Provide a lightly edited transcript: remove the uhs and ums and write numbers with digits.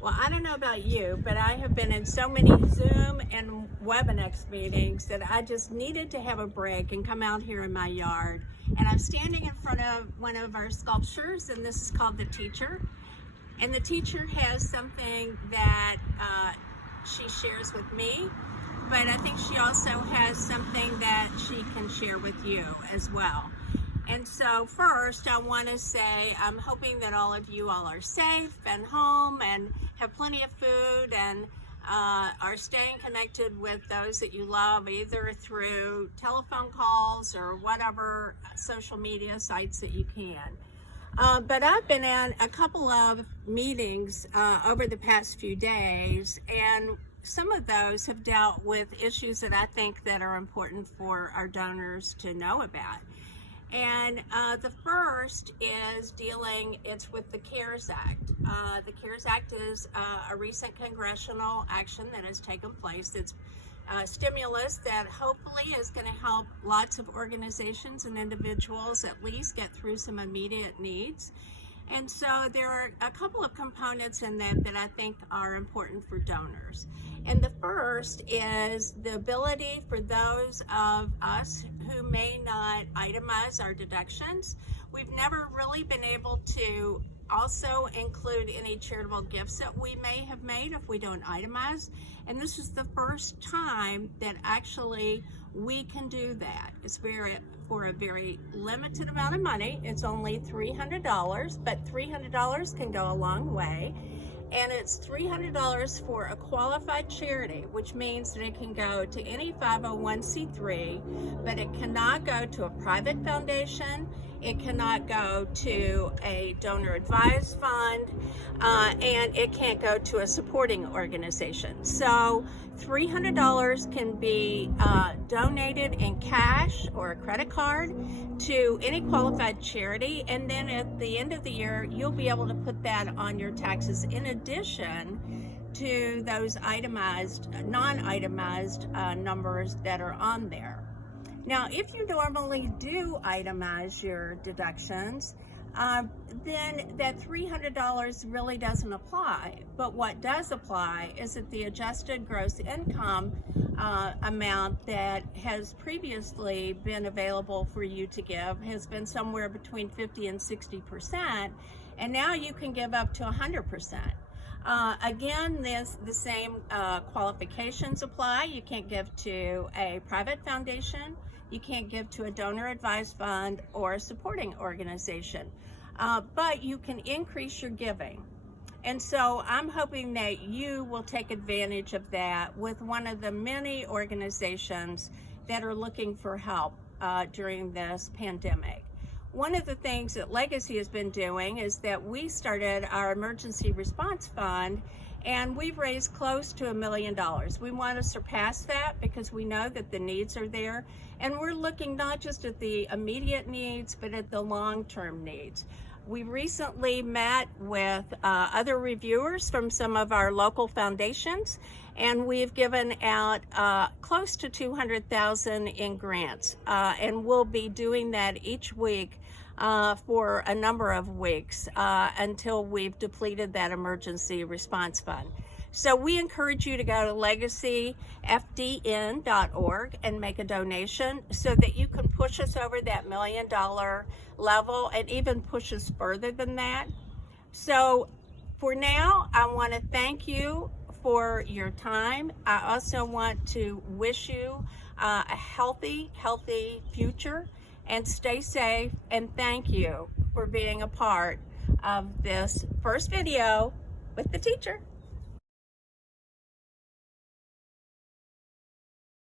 Well, I don't know about you, but I have been in so many Zoom and WebEx meetings that I just needed to have a break and come out here in my yard. And I'm standing in front of one of our sculptures, and this is called The Teacher. And the teacher has something that she shares with me, but I think she also has something that she can share with you as well. And so first, I want to say I'm hoping that all of you all are safe and home and have plenty of food and are staying connected with those that you love, either through telephone calls or whatever social media sites that you can. But I've been in a couple of meetings over the past few days, and some of those have dealt with issues that I think that are important for our donors to know about. And the first is it's with the CARES Act. The CARES Act is a recent congressional action that has taken place. It's stimulus that hopefully is going to help lots of organizations and individuals at least get through some immediate needs. And so there are a couple of components in that I think are important for donors. And the first is the ability for those of us who may not itemize our deductions. We've never really been able to also include any charitable gifts that we may have made if we don't itemize. And this is the first time that actually we can do that. It's for a very limited amount of money. It's only $300, but $300 can go a long way. And it's $300 for a qualified charity, which means that it can go to any 501c3, but it cannot go to a private foundation. It cannot go to a donor advised fund, and it can't go to a supporting organization. So $300 can be donated in cash or a credit card to any qualified charity, and then at the end of the year, you'll be able to put that on your taxes in addition to those itemized, non-itemized numbers that are on there. Now, if you normally do itemize your deductions, then that $300 really doesn't apply. But what does apply is that the adjusted gross income amount that has previously been available for you to give has been somewhere between 50 and 60%, and now you can give up to 100%. Again, the same qualifications apply. You can't give to a private foundation. You can't give to a donor advised fund or a supporting organization, but you can increase your giving. And so I'm hoping that you will take advantage of that with one of the many organizations that are looking for help during this pandemic. One of the things that Legacy has been doing is that we started our emergency response fund, and we've raised close to $1 million. We want to surpass that because we know that the needs are there, and we're looking not just at the immediate needs, but at the long-term needs. We recently met with other reviewers from some of our local foundations, and we've given out close to $200,000 in grants, and we'll be doing that each week for a number of weeks until we've depleted that emergency response fund. So we encourage you to go to legacyfdn.org and make a donation so that you can push us over that $1 million level and even push us further than that. So for now, I want to thank you for your time. I also want to wish you a healthy future, and stay safe, and thank you for being a part of this first video with the teacher.